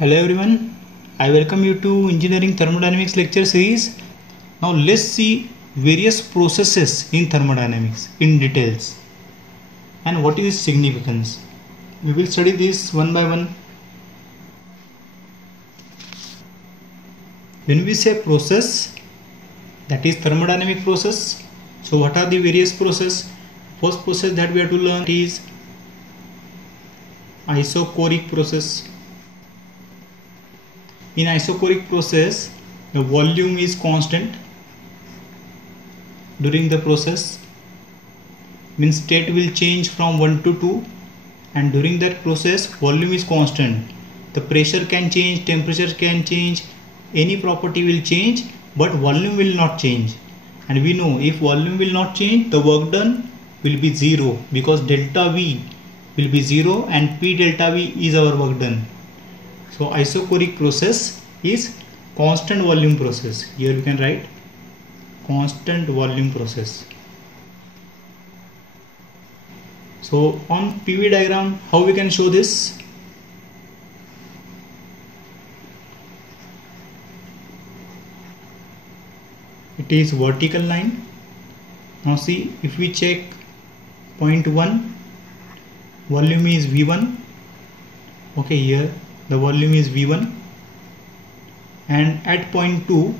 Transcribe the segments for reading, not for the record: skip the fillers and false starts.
Hello everyone, I welcome you to Engineering Thermodynamics lecture series. Now let's see various processes in thermodynamics in details and what is significance. We will study this one by one. When we say process, that is thermodynamic process. So what are the various processes? First process that we have to learn is isochoric process. In isochoric process, the volume is constant during the process, means state will change from 1 to 2, and during that process volume is constant. The pressure can change, temperature can change, any property will change, but volume will not change. And we know if volume will not change, the work done will be 0, because delta V will be 0 and P delta V is our work done. So isochoric process is constant volume process. Here we can write constant volume process. So on PV diagram, how we can show this? It is vertical line. Now see, if we check point 1, volume is V1. Okay, here the volume is V1, and at point 2,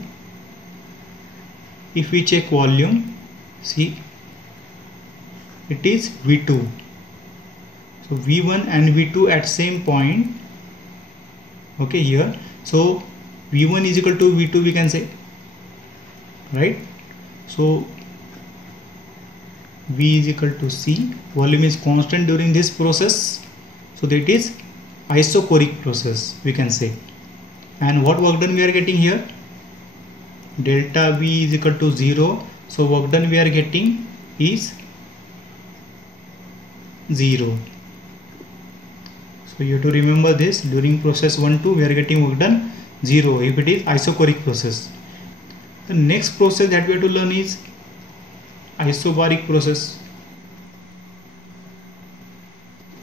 if we check volume, see, it is V2. So V1 and V2 at same point. Okay, here, so V1 is equal to V2, we can say, right? So V is equal to C. Volume is constant during this process, so that is isochoric process, we can say. And what work done we are getting here? Delta V is equal to 0, so work done we are getting is 0. So you have to remember this, during process 1, 2 we are getting work done 0 if it is isochoric process. The next process that we have to learn is isobaric process.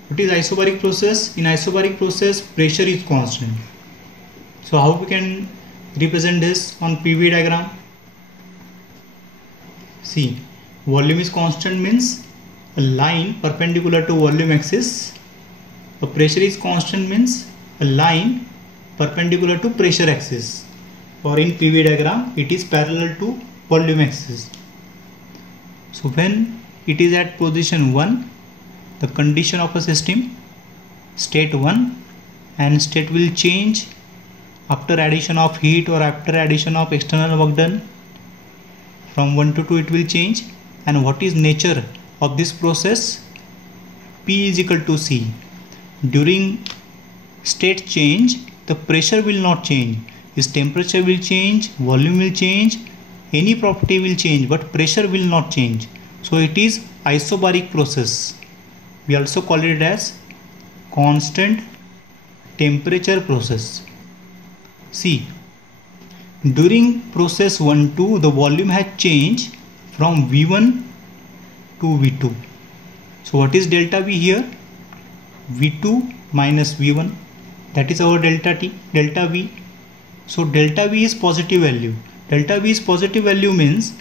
What is isobaric process? In isobaric process, pressure is constant. So how we can represent this on PV diagram? See, volume is constant means a line perpendicular to volume axis. The pressure is constant means a line perpendicular to pressure axis. Or in PV diagram, it is parallel to volume axis. So when it is at position 1, the condition of a system, state 1, and state will change after addition of heat or after addition of external work done. From 1 to 2 it will change. And what is nature of this process? P is equal to C. During state change, the pressure will not change. Its temperature will change, volume will change, any property will change, but pressure will not change. So it is isobaric process. We also call it as constant temperature process. See, during process 1, 2, the volume has changed from V1 to V2. So what is delta V here? V2 minus V1, that is our delta T, delta V. So delta V is positive value. Delta V is positive value means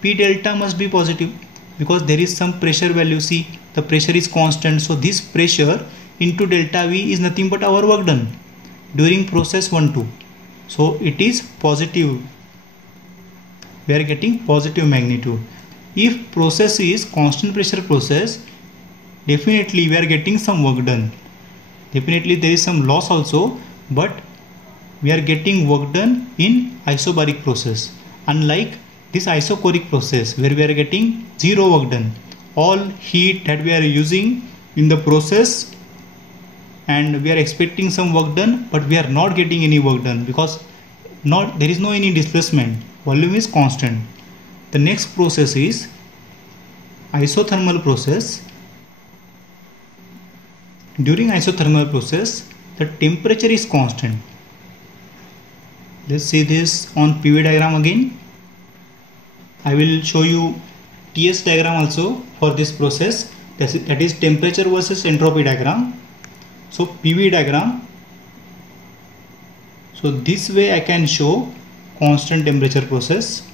P delta must be positive, because there is some pressure value. See, the pressure is constant, so this pressure into delta V is nothing but our work done during process 1, 2. So it is positive. We are getting positive magnitude. If process is constant pressure process, definitely we are getting some work done. Definitely there is some loss also, but we are getting work done in isobaric process. Unlike this isochoric process where we are getting 0 work done. All heat that we are using in the process and we are expecting some work done, but we are not getting any work done because there is no any displacement. Volume is constant. The next process is isothermal process. During isothermal process, the temperature is constant. Let's see this on PV diagram again. I will show you TS diagram also for this process, that is temperature versus entropy diagram. So PV diagram, So this way I can show constant temperature process.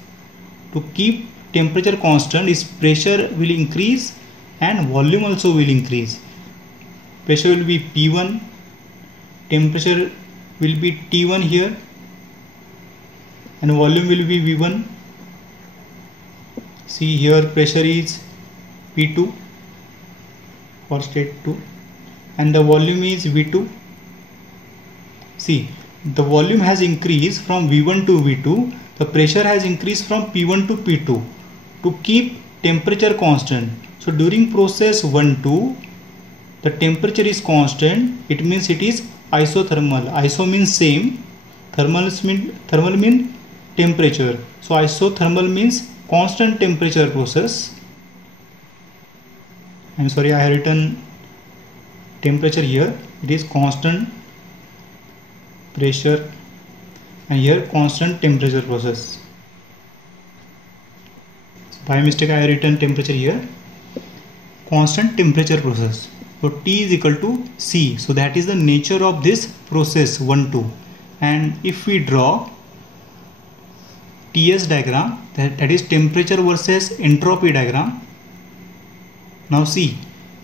To keep temperature constant, is pressure will increase and volume also will increase. Pressure will be P1, temperature will be T1 here, and volume will be V1. See here, pressure is P2 for state 2 and the volume is V2. See, the volume has increased from V1 to V2, the pressure has increased from P1 to P2 to keep temperature constant. So during process 1-2, the temperature is constant, it means it is isothermal. Iso means same, thermal means temperature. So isothermal means constant temperature process. I'm sorry, I have written temperature here, it is constant pressure and here constant temperature process. So by mistake I have written temperature here, constant temperature process. So T is equal to C. So that is the nature of this process 1-2. And if we draw TS diagram, that is temperature versus entropy diagram. Now see,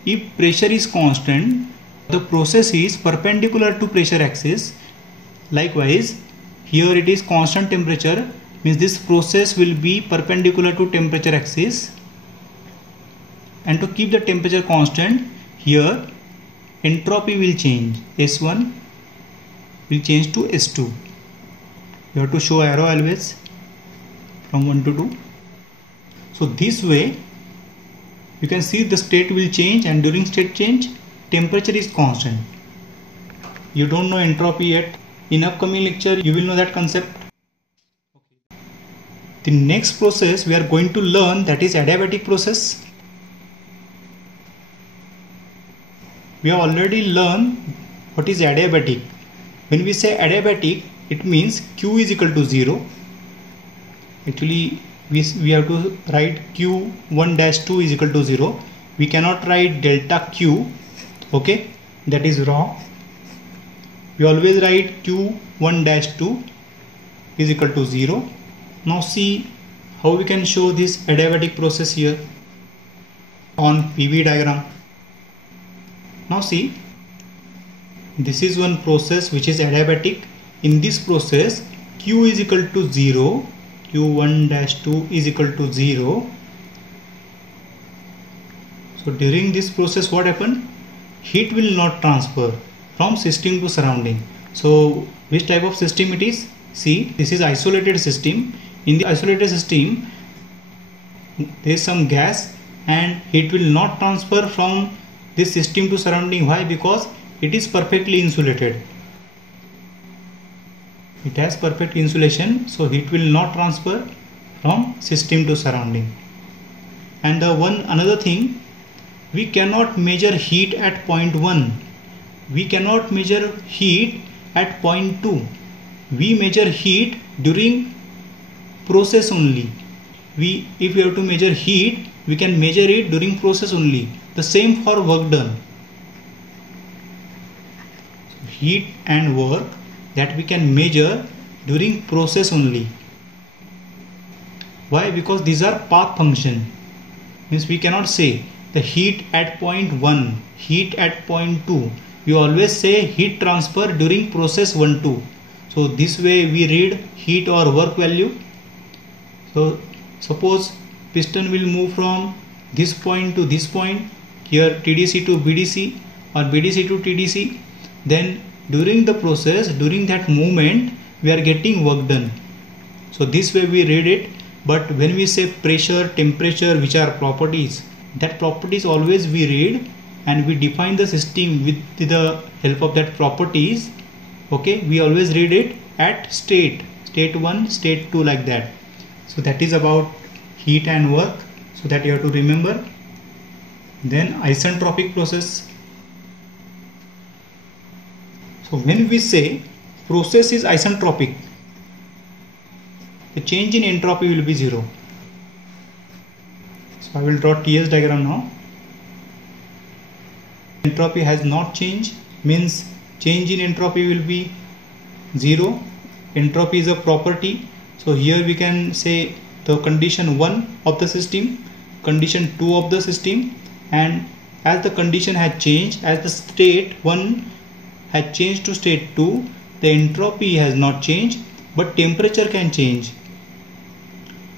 if pressure is constant, the process is perpendicular to pressure axis. Likewise, here it is constant temperature, means this process will be perpendicular to temperature axis. And to keep the temperature constant, here entropy will change. S1 will change to S2. You have to show arrow always from 1 to 2. So this way you can see the state will change, and during state change temperature is constant. You don't know entropy yet. In upcoming lecture you will know that concept. The next process we are going to learn, that is adiabatic process. We have already learned what is adiabatic. When we say adiabatic, it means Q is equal to 0. Actually we have to write Q1-2 is equal to 0. We cannot write delta Q. Okay, that is wrong. We always write Q1-2 is equal to 0. Now see how we can show this adiabatic process here on PV diagram. Now see, this is one process which is adiabatic. In this process Q is equal to 0, Q1-2 is equal to 0. So during this process what happened? Heat will not transfer from system to surrounding. So which type of system it is? See, this is isolated system. In the isolated system there is some gas and heat will not transfer from this system to surrounding. Why? Because it is perfectly insulated. It has perfect insulation, so heat will not transfer from system to surrounding. And another thing, we cannot measure heat at point 1. We cannot measure heat at point 2. We measure heat during process only. If we have to measure heat, we can measure it during process only. The same for work done. So heat and work that we can measure during process only. Why? Because these are path function. Means we cannot say the heat at point 1, heat at point 2. We always say heat transfer during process 1-2. So this way we read heat or work value. So suppose piston will move from this point to this point, here TDC to BDC or BDC to TDC. Then during the process, during that movement, we are getting work done. So this way we read it. But when we say pressure, temperature, which are properties, that properties always we read and we define the system with the help of that properties. Okay, we always read it at state 1, state 2, like that. So that is about heat and work, so that you have to remember. Then isentropic process. So when we say process is isentropic, the change in entropy will be 0. So I will draw TS diagram now. Entropy has not changed, means change in entropy will be 0. entropy is a property. So here we can say the condition 1 of the system, condition 2 of the system, and as the condition has changed, as the state 1 has changed to state 2, the entropy has not changed, but temperature can change.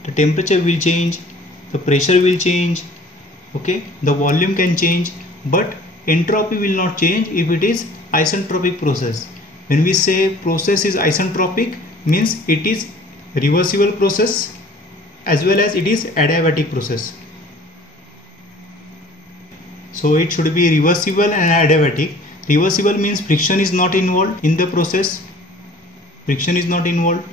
The temperature will change, the pressure will change, okay, the volume can change, but entropy will not change if it is isentropic process. When we say process is isentropic, means it is reversible process as well as it is adiabatic process. So it should be reversible and adiabatic. Reversible means friction is not involved in the process, friction is not involved,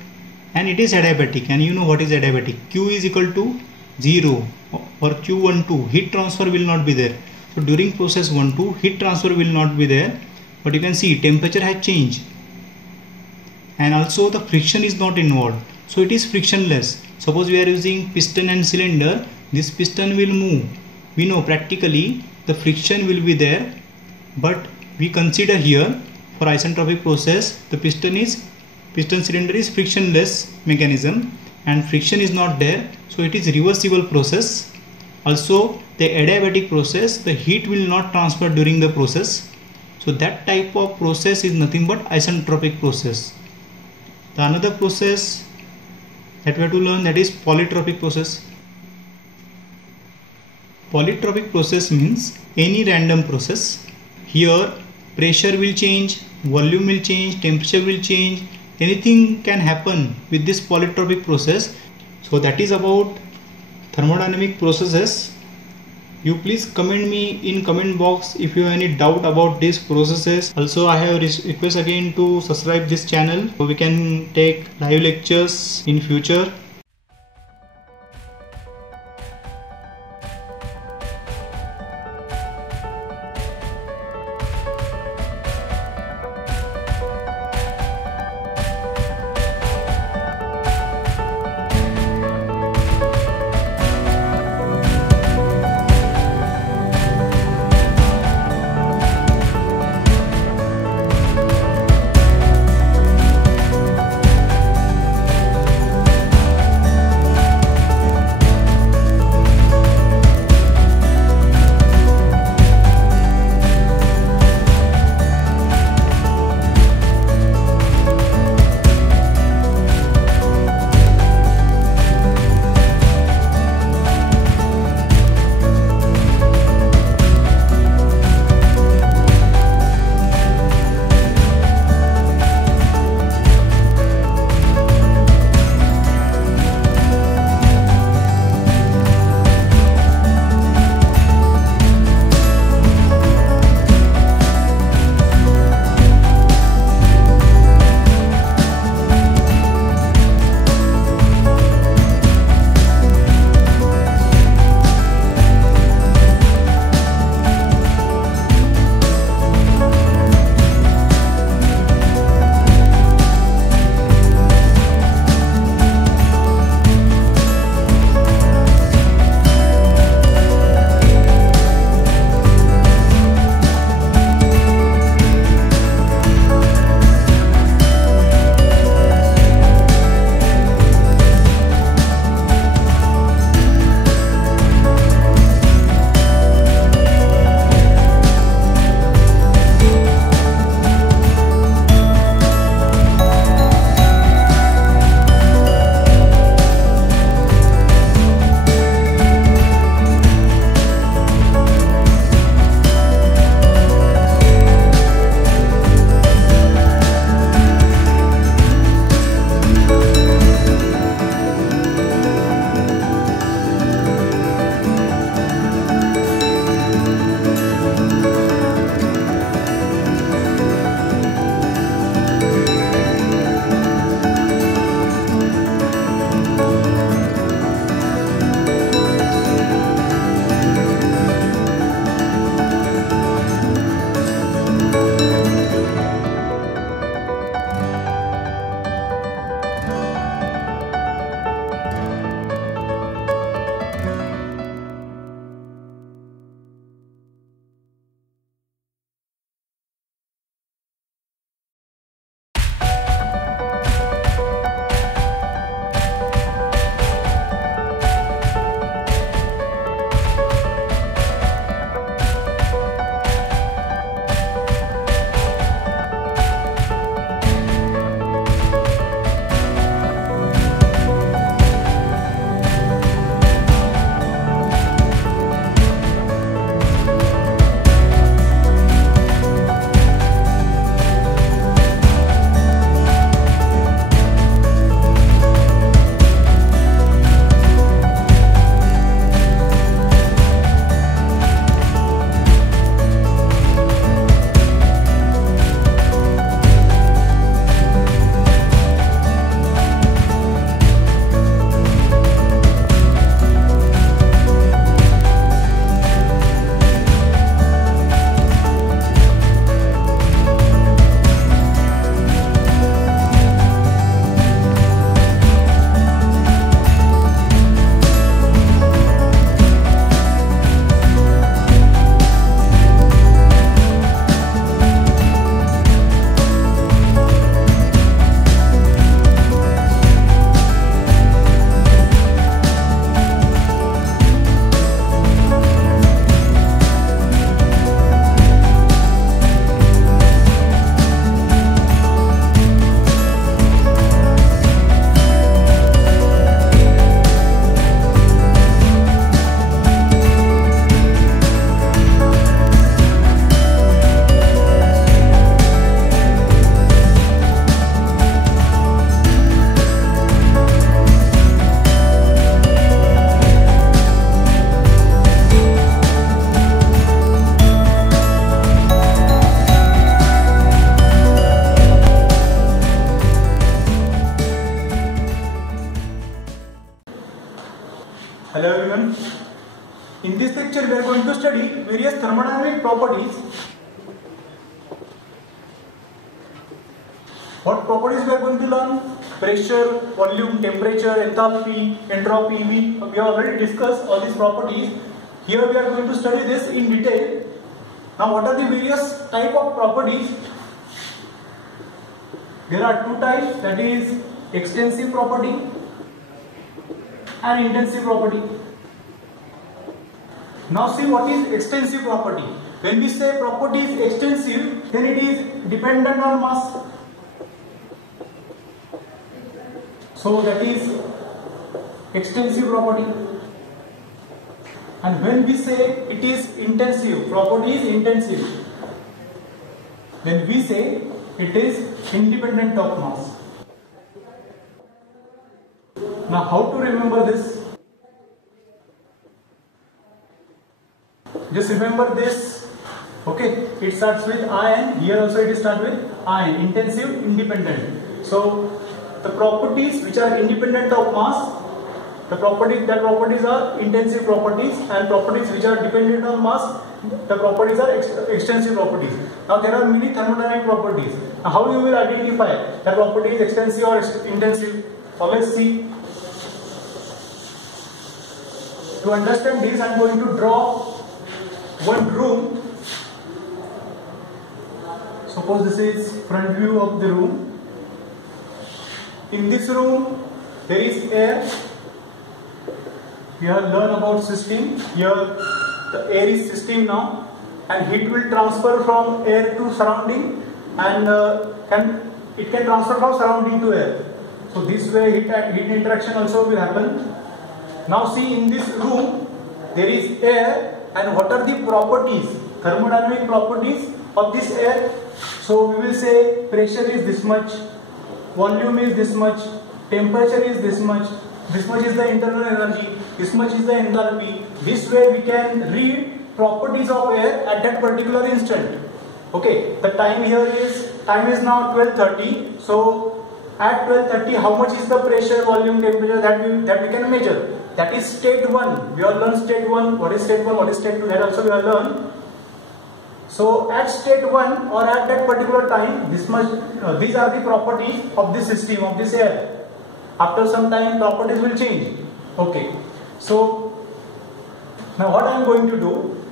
and it is adiabatic. And you know what is adiabatic? Q is equal to 0 or Q12, heat transfer will not be there. So during process 1-2, heat transfer will not be there, but you can see temperature has changed and also the friction is not involved, so it is frictionless. Suppose we are using piston and cylinder, this piston will move. We know practically the friction will be there, but we consider here for isentropic process the piston cylinder is frictionless mechanism and friction is not there, so it is reversible process. Also the adiabatic process, the heat will not transfer during the process, so that type of process is nothing but isentropic process. The another process that we have to learn, that is polytropic process. Polytropic process means any random process. Here pressure will change, volume will change, temperature will change, anything can happen with this polytropic process. So that is about thermodynamic processes. You please comment me in comment box if you have any doubt about these processes. Also I have request again to subscribe this channel so we can take live lectures in future. this lecture we are going to study various thermodynamic properties. What properties we are going to learn? Pressure, volume, temperature, enthalpy, entropy. We have already discussed all these properties. Here we are going to study this in detail. Now what are the various type of properties? There are two types, that is extensive property and intensive property. Now see what is extensive property. When we say property is extensive, then it is dependent on mass. So that is extensive property. And when we say it is intensive, property is intensive, then we say it is independent of mass. Now how to remember this? Just remember this. Okay, it starts with ion. Here also it starts with ion. Intensive, independent. So the properties which are independent of mass, the properties are intensive properties, and properties which are dependent on mass, the properties are extensive properties. Now there are many thermodynamic properties. Now how you will identify the property is extensive or intensive? So let's see. To understand this, I am going to draw one room. Suppose this is front view of the room. In this room there is air. We have learned about system. Here the air is system now, and heat will transfer from air to surrounding, and it can transfer from surrounding to air. So this way heat interaction also will happen. Now see, in this room there is air, and what are the properties, thermodynamic properties of this air? So we will say pressure is this much, volume is this much, temperature is this much is the internal energy, this much is the enthalpy. This way we can read properties of air at that particular instant. Okay, the time is now 12:30. So at 12:30, how much is the pressure, volume, temperature that we can measure? That is state 1. We all learn state 1. What is state 1? What is state 2? That also we all learn. So at state 1 or at that particular time, these are the properties of this system, of this air. After some time, properties will change. Okay. So now what I am going to do?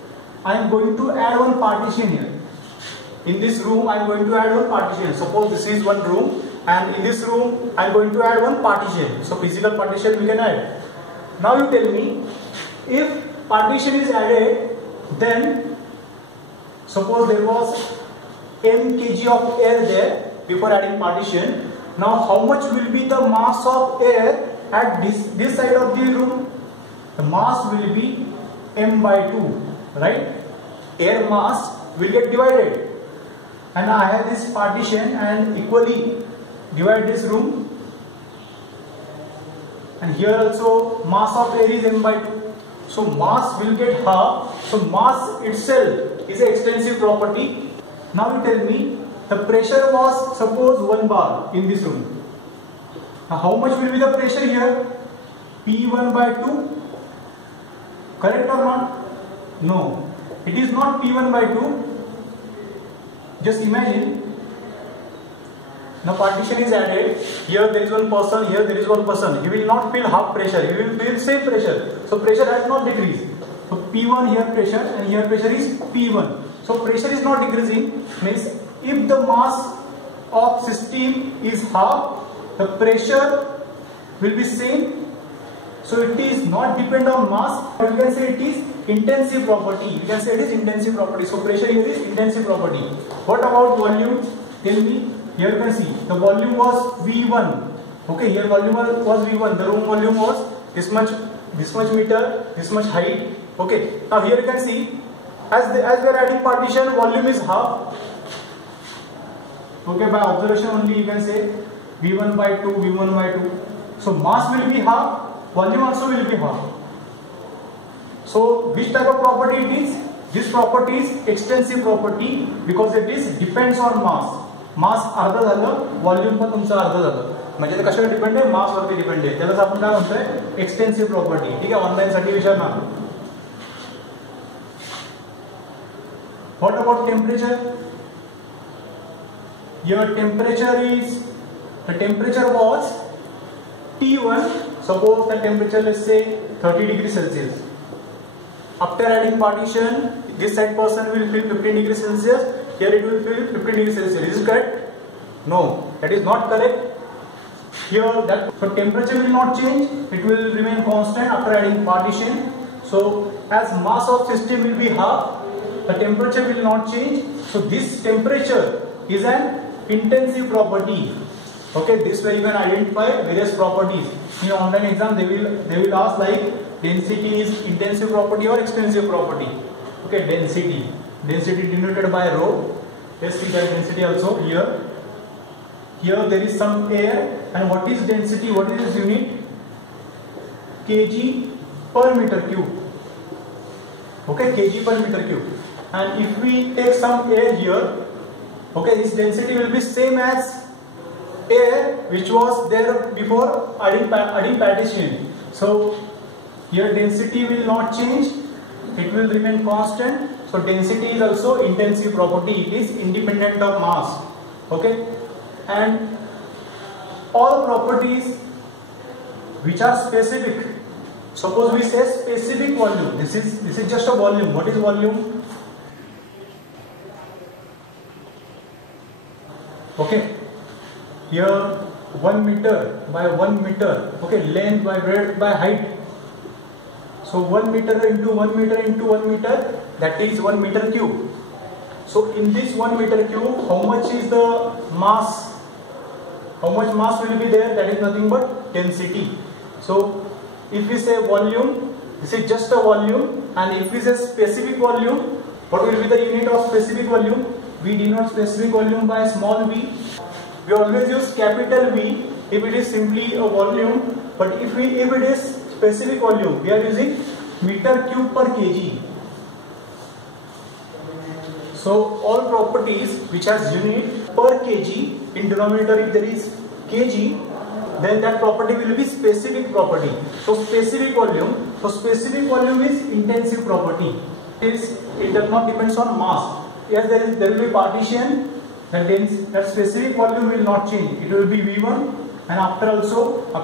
I am going to add one partition here. In this room, I am going to add one partition. Suppose this is one room, and in this room, I am going to add one partition. So physical partition we can add. Now you tell me, if partition is added, then suppose there was m kg of air there before adding partition. Now how much will be the mass of air at this side of the room? The mass will be m by 2, right? Air mass will get divided, and I have this partition and equally divide this room. And here also mass of air is m by 2. So mass will get half. So mass itself is an extensive property. Now you tell me, the pressure was suppose 1 bar in this room. Now how much will be the pressure here? P1 by 2. Correct or not? No. It is not P1 by 2. Just imagine. Now partition is added. Here there is one person, here there is one person. He will not feel half pressure, he will feel same pressure. So pressure has not decreased. So P1 here pressure, and here pressure is P1. So pressure is not decreasing. Means if the mass of system is half, the pressure will be same. So it is not depend on mass. You can say it is intensive property. You can say it is intensive property. So pressure here is intensive property. What about volume? Tell me. Here you can see the volume was V1. Okay, here volume was V1. The room volume was this much meter, this much height. Okay. Now here you can see, as we are adding partition, volume is half. Okay, by observation only you can say V1 by 2, V1 by 2. So mass will be half, volume also will be half. So which type of property it is? This property is extensive property because it is depends on mass. मास अर्धा झालं, volume पण तुमचं अर्धा झालं. म्हणजे ते कशावर depend आहे? मास वरती डिपेंड आहे. त्यालाच आपण काय म्हणतोय? Extensive property. ठीक आहे, ऑनलाईन साठी विचारणार. What about temperature? Your temperature is, the temperature was T1. Suppose the temperature, let's say 30 degrees Celsius. After adding partition, this side person will feel 15 degrees Celsius. Here it will feel 15 degrees Celsius. Is it correct? No, that is not correct. Here that so temperature will not change. It will remain constant after adding partition. So as mass of system will be half, the temperature will not change. So this temperature is an intensive property. Okay, this way you can identify various properties. In online exam they will ask like density is intensive property or extensive property. Okay, density denoted by rho. Let's see that density also here. Here there is some air, and what is density? What is its unit? Kg per meter cube. Okay, kg per meter cube. And if we take some air here, okay, this density will be same as air which was there before adding partition. So here density will not change, it will remain constant. So density is also intensive property, it is independent of mass. Okay, and all properties which are specific, suppose we say specific volume, this is just a volume. What is volume? Okay, here 1 meter by 1 meter, okay, length by breadth by height. So 1 meter into 1 meter into 1 meter, that is 1 meter cube. So in this 1 meter cube, how much is the mass? How much mass will be there? That is nothing but density. So if we say volume, this is just a volume, and if we say specific volume, what will be the unit of specific volume? We denote specific volume by small v. We always use capital V if it is simply a volume, but if it is specific volume, we are using meter cube per kg. So all properties which has unit per kg, in denominator if there is kg, then that property will be specific property. So specific volume is intensive property. It does not depends on mass. Yes, there will be partition, that specific volume will not change. It will be V1, and after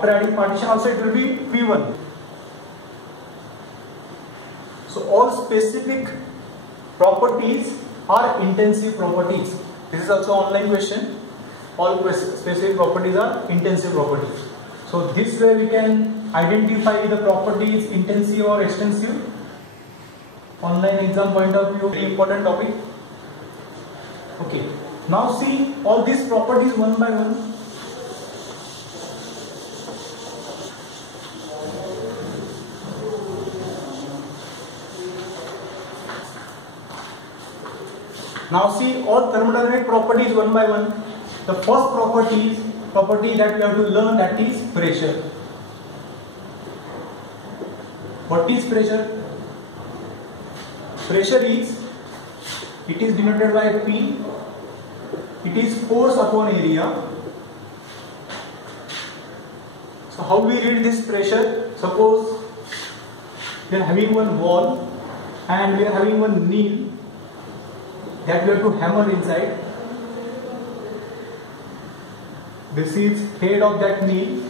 adding partition also it will be V1. So all specific properties are intensive properties. This is also online question. All specific properties are intensive properties. So this way we can identify the properties intensive or extensive. Online exam point of view, very important topic. Okay, now see all these properties one by one. Now see all thermodynamic properties one by one. The first property that we have to learn, that is pressure. What is pressure? Pressure is, it is denoted by P. It is force upon area. So how we read this pressure? Suppose we are having one wall and we are having one nail that we have to hammer inside. This is head of that nail.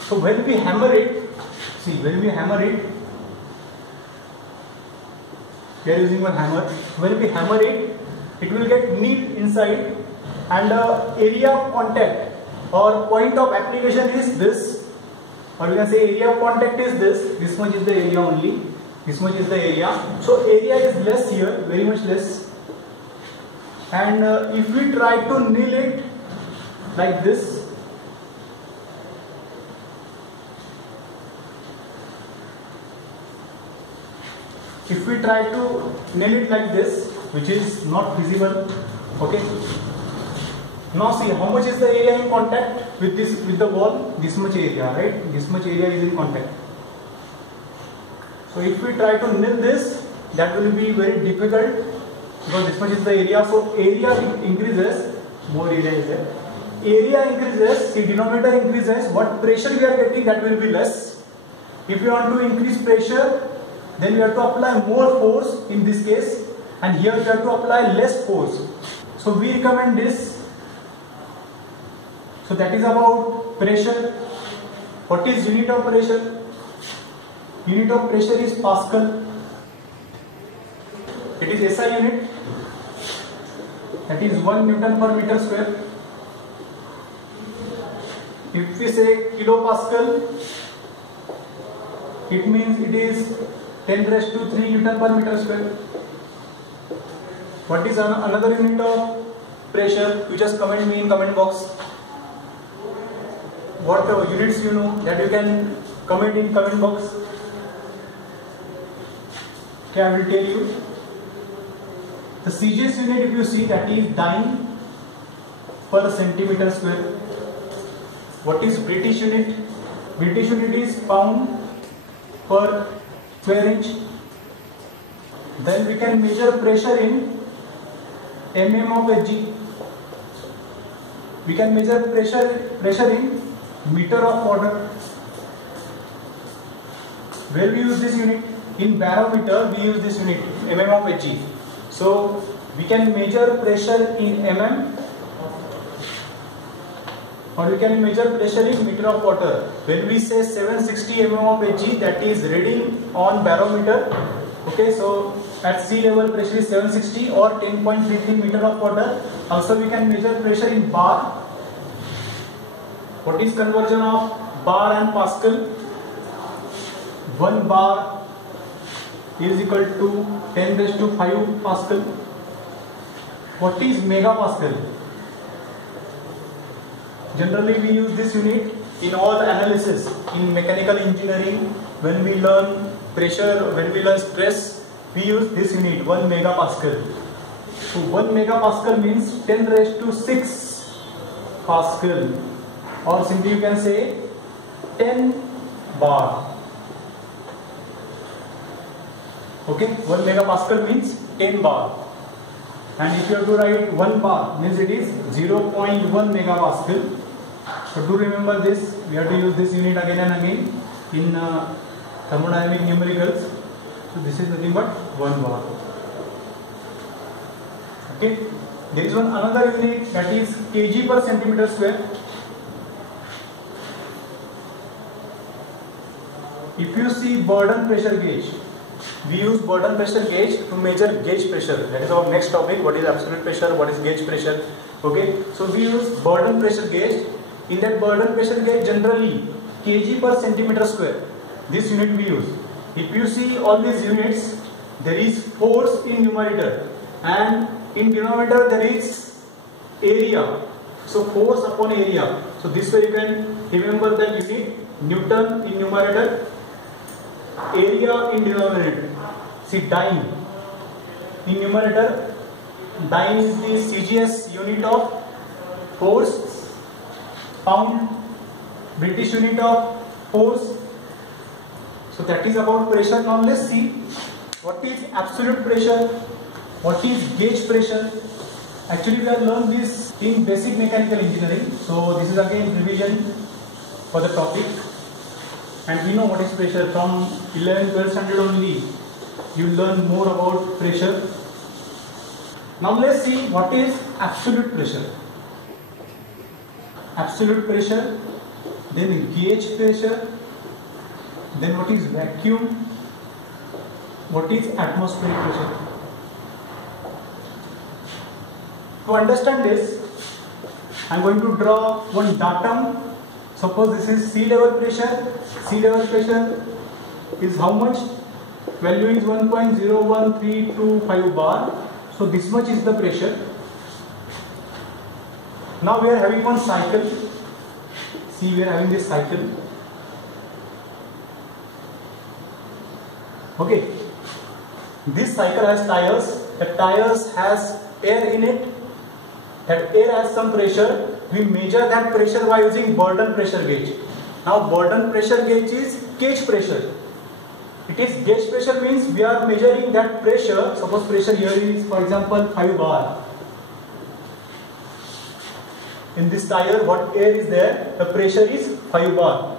So when we hammer it, see, when we hammer it, we are using one hammer. When we hammer it, it will get nailed inside, and the area of contact or point of application is this, or we can say area of contact is this. This much is the area only. This much is the area. So area is less here, very much less. And if we try to nail it like this, if we try to nail it like this, which is not visible, okay. Now see how much is the area in contact with this, with the wall. This much area, right? This much area is in contact. So if we try to nail this, that will be very difficult because this much is the area. So area increases, more area is there. Area increases, see denominator increases. What pressure we are getting, that will be less. If you want to increase pressure, then you have to apply more force in this case, and here you have to apply less force. So we recommend this. So that is about pressure. What is unit of pressure? Unit of pressure is Pascal. It is SI unit. That is 1 Newton per meter square. If we say kilopascal, it means it is 10 raised to 3 Newton per meter square. What is another unit of pressure? You just comment me in comment box. What units you know, that you can comment in comment box. Okay, I will tell you. The CGS unit, if you see, that is dyne per centimeter square. What is British unit? British unit is pound per square inch. Then we can measure pressure in mm of Hg. We can measure pressure in meter of water. Where we use this unit? In barometer we use this unit, mm of Hg. So we can measure pressure in mm, or we can measure pressure in meter of water. When we say 760 mm of Hg, that is reading on barometer. Okay, so at sea level pressure is 760 or 10.33 meter of water. Also we can measure pressure in bar. What is conversion of bar and Pascal? 1 bar is equal to 10 raised to 5 Pascal. What is megapascal? Generally we use this unit in all analysis. In mechanical engineering, when we learn pressure, when we learn stress, we use this unit, 1 megapascal. So 1 megapascal means 10 raised to 6 Pascal, or simply you can say 10 bar. Okay, 1 megapascal means 10 bar. And if you have to write 1 bar, means it is 0.1 megapascal. So do remember this, we have to use this unit again and again in thermodynamic numericals. So this is nothing but 1 bar. Okay, there is another unit, that is kg per centimeter square. If you see Bourdon pressure gauge, we use Bourdon pressure gauge to measure gauge pressure. That is our next topic. What is absolute pressure? What is gauge pressure? Okay, so we use Bourdon pressure gauge. In that Bourdon pressure gauge, generally kg per centimeter square, this unit we use. If you see all these units, there is force in numerator and in denominator there is area. So force upon area. So this way you can remember that unit, Newton in numerator, area in denominator. See, dyne in numerator, dyne is the CGS unit of force. Pound, British unit of force. So that is about pressure. Now let's see what is absolute pressure, what is gauge pressure. Actually we have learned this in basic mechanical engineering. So this is again revision for the topic. And we know what is pressure. From 11th, 12th standard only you learn more about pressure. Now let's see what is absolute pressure. Absolute pressure, then gauge pressure, then what is vacuum, what is atmospheric pressure. To understand this, I am going to draw one datum. Suppose this is sea level pressure. Sea level pressure is how much? Value is 1.01325 bar. So this much is the pressure. Now we are having one cycle. See, we are having this cycle. Okay. This cycle has tires. The tires has air in it. That air has some pressure. We measure that pressure by using Bourdon pressure gauge. Now Bourdon pressure gauge is gauge pressure. It is gauge pressure means we are measuring that pressure. Suppose pressure here is, for example, 5 bar. In this tire, what air is there? The pressure is 5 bar.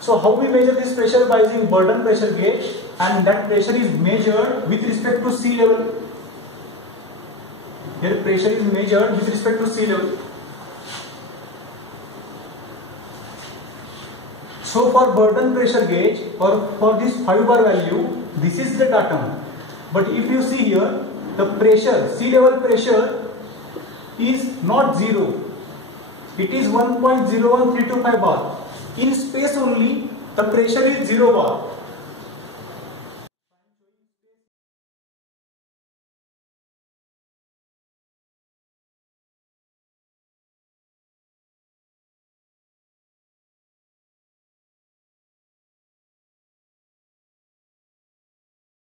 So how we measure this pressure? By using Bourdon pressure gauge. and that pressure is measured with respect to sea level. Here pressure is measured with respect to sea level. So for Burton pressure gauge or for this 5 bar value, this is the datum. But if you see here, the pressure, sea level pressure is not 0. It is 1.01325 bar. In space only, the pressure is 0 bar.